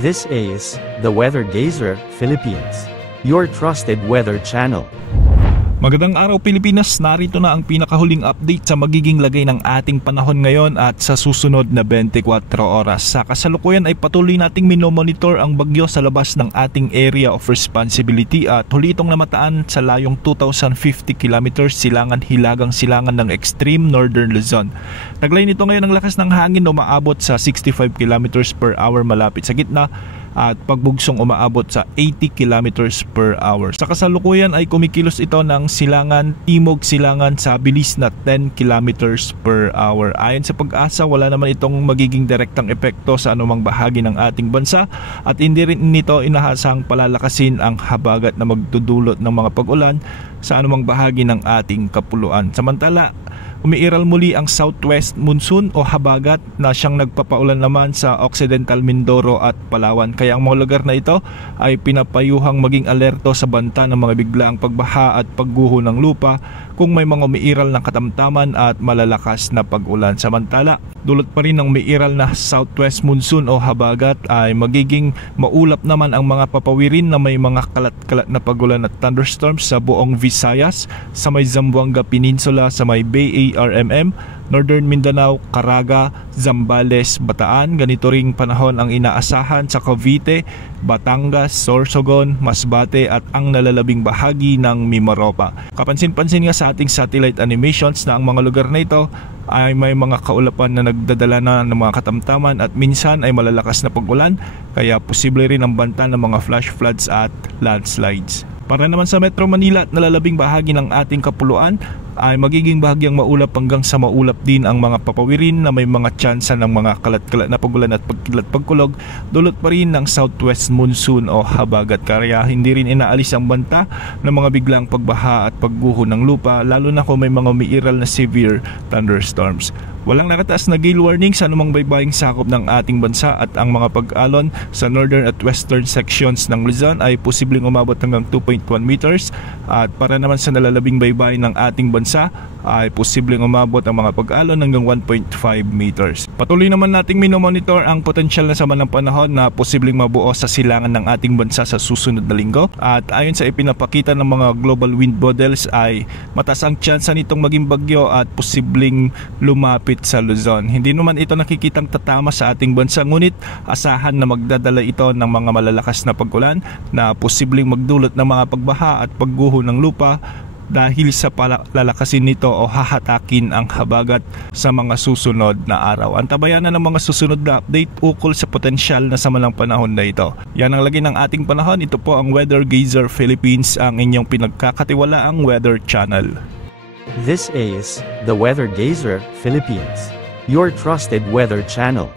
This is the Weather Gazer Philippines, your trusted weather channel. Magandang araw Pilipinas, narito na ang pinakahuling update sa magiging lagay ng ating panahon ngayon at sa susunod na 24 oras. Sa kasalukuyan ay patuloy nating minomonitor ang bagyo sa labas ng ating area of responsibility at huli itong namataan sa layong 2,050 kilometers silangan-hilagang silangan ng extreme northern Luzon. Taglay nito ngayon ang lakas ng hangin na umaabot sa 65 kilometers per hour malapit sa gitna at pagbugsong umaabot sa 80 kilometers per hour. Sa kasalukuyan ay kumikilos ito ng silangan, timog silangan sa bilis na 10 kilometers per hour. Ayon sa Pag-asa, wala naman itong magiging direktang epekto sa anumang bahagi ng ating bansa at hindi rin nito inahasang palalakasin ang habagat na magdudulot ng mga pag-ulan sa anumang bahagi ng ating kapuluan. Samantala, umiiral muli ang southwest monsoon o habagat na siyang nagpapaulan naman sa Occidental Mindoro at Palawan. Kaya ang mga lugar na ito ay pinapayuhang maging alerto sa banta ng mga biglaang pagbaha at pagguho ng lupa kung may mga umiiral na katamtaman at malalakas na pag-ulan. Samantala, dulot pa rin ng umiiral na southwest monsoon o habagat ay magiging maulap naman ang mga papawirin na may mga kalat-kalat na pag-ulan at thunderstorms sa buong Visayas, sa may Zamboanga Peninsula, sa may Bay ARMM, Northern Mindanao, Caraga, Zambales, Bataan. Ganito ring panahon ang inaasahan sa Cavite, Batangas, Sorsogon, Masbate at ang nalalabing bahagi ng Mimaropa. Kapansin-pansin nga sa ating satellite animations na ang mga lugar na ito ay may mga kaulapan na nagdadala na ng mga katamtaman at minsan ay malalakas na pag-ulan, kaya posible rin ang banta ng mga flash floods at landslides. Para naman sa Metro Manila at nalalabing bahagi ng ating kapuluan ay magiging bahagyang maulap hanggang sa maulap din ang mga papawirin na may mga tsansa ng mga kalat-kalat na pag-ulan at pagkilat-pagkulog, dulot pa rin ng southwest monsoon o habagat. Kaya hindi rin inaalis ang banta ng mga biglang pagbaha at pagguho ng lupa, lalo na kung may mga umiiral na severe thunderstorms. Walang nakataas na gale warning sa anumang baybaying sakop ng ating bansa at ang mga pag-alon sa northern at western sections ng Luzon ay posibleng umabot hanggang 2.1 meters at para naman sa nalalabing baybayin ng ating bansa ay posibleng umabot ang mga pag-alon hanggang 1.5 meters. Patuloy naman nating minomonitor ang potensyal na sama ng panahon na posibleng mabuo sa silangan ng ating bansa sa susunod na linggo at ayon sa ipinapakita ng mga global wind models ay mataas ang tsansa nitong maging bagyo at posibleng lumapit sa Luzon. Hindi naman ito nakikitang tatama sa ating bansa, ngunit asahan na magdadala ito ng mga malalakas na pag-ulan na posibleng magdulot ng mga pagbaha at pagguho ng lupa dahil sa palalakasin nito o hahatakin ang habagat sa mga susunod na araw. Antabayan na ng mga susunod na update ukol sa potensyal na sama ng panahon na ito. Yan ang lagi ng ating panahon. Ito po ang Weather Gazer Philippines, ang inyong pinagkakatiwalaang weather channel. This is the Weather Gazer Philippines, your trusted weather channel.